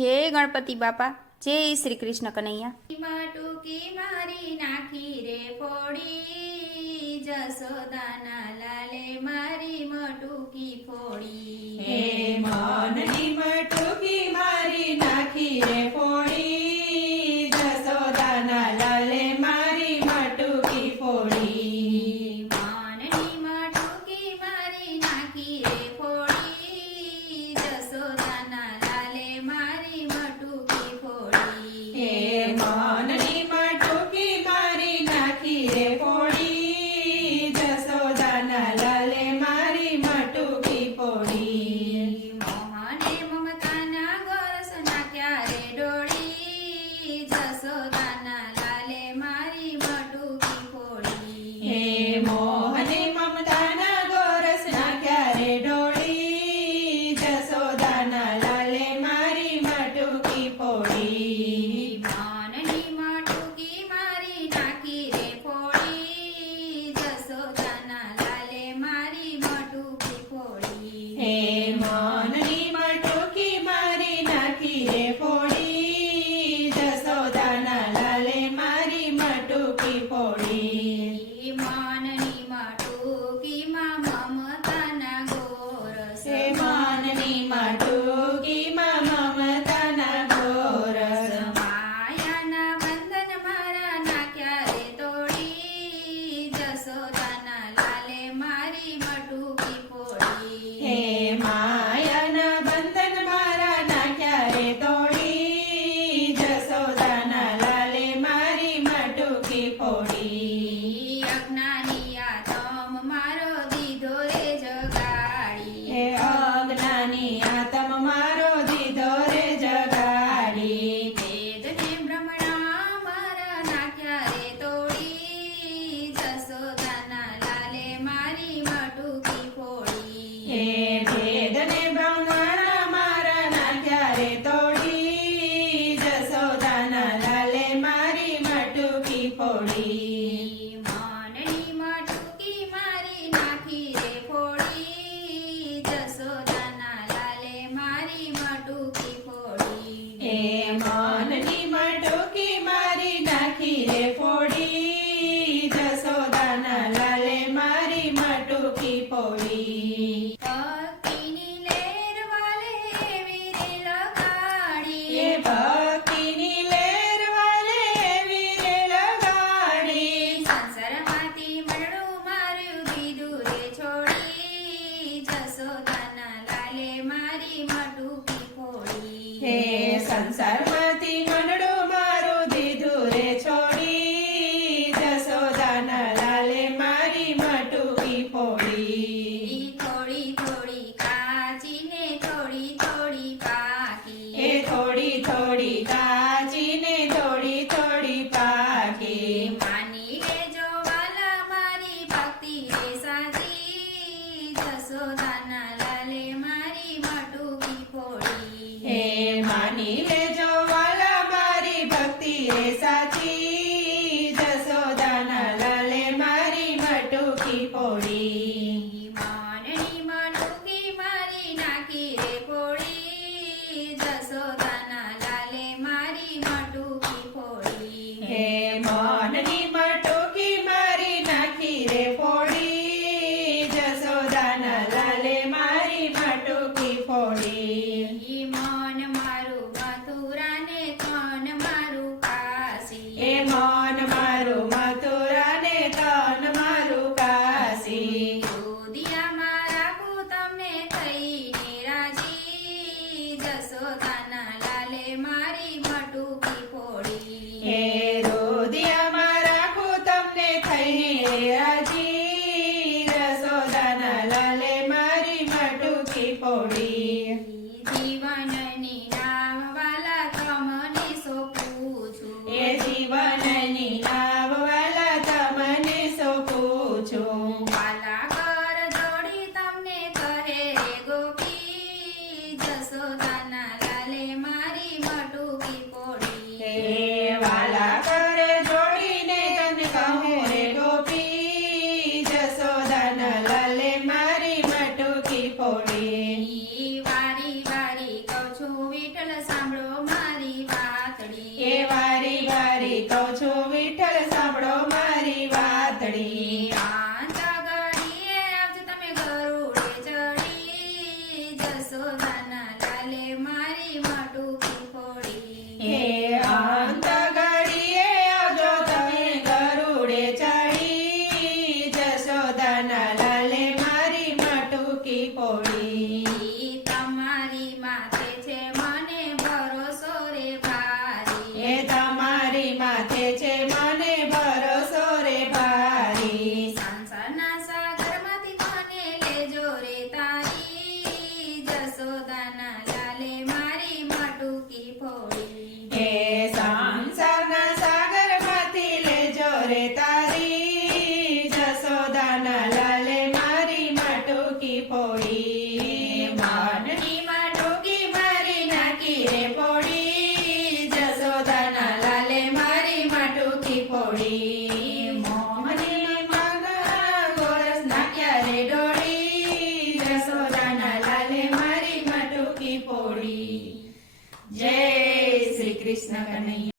જય ગણપતિ બાપા, જય શ્રી કૃષ્ણ કનૈયા। ટૂંકી મારી નાખી રે ફોડી, જસોદાના લાલે મારી મટુકી ફોડી। હે મનની મટુકી મારી નાખી રે ફોડી, જસોદાના લાલે મારી મટુકી ફોડી। મનની મટુકી મારી નાખી રે ફોડી, જસોદાના લાલે મારી મટુકી ફોડી। હે મનની મટુકી મારી નાખી રે ફોડી, જસોદાના લાલે મારી મટુકી ફોડી। મોહને મમતાના ગોરસ નાખ્યા રે ડોળી, જસોદાના લાલે મારી મટુકી ફોડી। હે મોહને મમતાના ગોરસ નાખ્યા રે ડોળી, જસોદાના લાલે મારી મટુકી ફોડી। મનની મટુકી મારી નાખી રે ફોડી, જસોદાના લાલે મારી મટુકી ફોડી। હે મનની મટુકી મારી નાખી રે ફોડી, જસોદાના લાલે મારી મટુકી ફોડી। મનની મટુકીમાં મમતાના ગોરસ, હે મનની મટુકીમાં મમતાના ગોરસ, માયાના બંધન મારા નાખ્યા રે તોડી, જસોદાના લાલે મારી મટુકી ફોડી। હે માયાના બંધન મારા નાખ્યા રે તોડી, જસોદાના લાલે મારી મટુકી ફોડી। અજ્ઞાની આતમ મારો દીધો રે જગાડી, હે અજ્ઞાની આતમ મારો દીધો રે જગાડી, વેદને બ્રહ્મણા મારા નાખ્યા રે તોડી, જસોદાના લાલે મારી મટુકી ફોડી। હે ભેદને બ્રાહ્મણા મારા નાખ્યા રે તોડી, જસોદાના લાલે મારી મટુકી ફોડી। મનની મટુકી મારી નાખી રે ફોડી, જસોદાના લાલે મારી મટુકી ફોડી। હે મનની મટુકી મારી નાખી રે ફોડી, જસોદાના લાલે મારી મટુકી ફોડી। ભક્તિની લહેર વાલે એવી રે લગાડી, હે ભક્તિની લહેર વાલે એવી રે લગાડી, સંસારમાંથી મળું માર્યું દીધું રે છોડી, જસોદાના લાલે મારી મટુકી ફોડી। હે સંસારમાંથી મનડું મારું દીધું રે છોડી, જસોદાના લાલે મારી મટુકી ફોડી। થોડી થોડી કાચીને થોડી થોડી પાકી, હે થોડી થોડી કાચીને થોડી થોડી પાકી, માની લેજો વાલા મારી ભક્તિ રે સાચી, જસોદાના લાલે મારી મટુકી ફોડી। હે માની લેજો વાલા મારી ભક્તિ રે સાચી, જસોદાના લાલે મારી મટુકી ફોડી। મનની મટુકી મારી નાખી રે ફોડી, જસોદાના લાલે મારી મટુકી ફોડી। હે મનની મટુકી મારી નાખી રે ફોડી, જસોદાના લાલે મારી મટુકી ફોડી। મન મારું મથુરા સાંભળો મારી વાતડી એ વારી વારી કહું છું વિઠ્ઠલ સાંભળો મારી વાતડી આંતા ઘડીએ આવજો તમે ગરુડે ચડી જશોદાના લાલે મારી માટુકી ફોડી હે અંત ઘડીએ આવજો તમે ગરુડે ચડી જશોદાના લાલે મારી માટુકી ફોડી તમારી માથે છે મને ભરોસો રે ભારી એ તમારી માથે છે મને ભરોસો રે ભારી સંસારના સાગરમાંથી મને લેજો રે તારી જશોદાના લાલે મારી માટુકી ફોડી હે સંસારના સાગરમાંથી લેજો રે તારી જશોદાના લાલે મારી માટુકી ફોડી માનની માટુકી મારી નાખી રે ફોડી જશોદાના લાલે મારી માટુકી ફોડી મોહની મગના ગોરસ નાખ્યા રે ડોળી જશોદાના લાલે મારી માટુકી ફોડી જય શ્રી કૃષ્ણ કનૈયા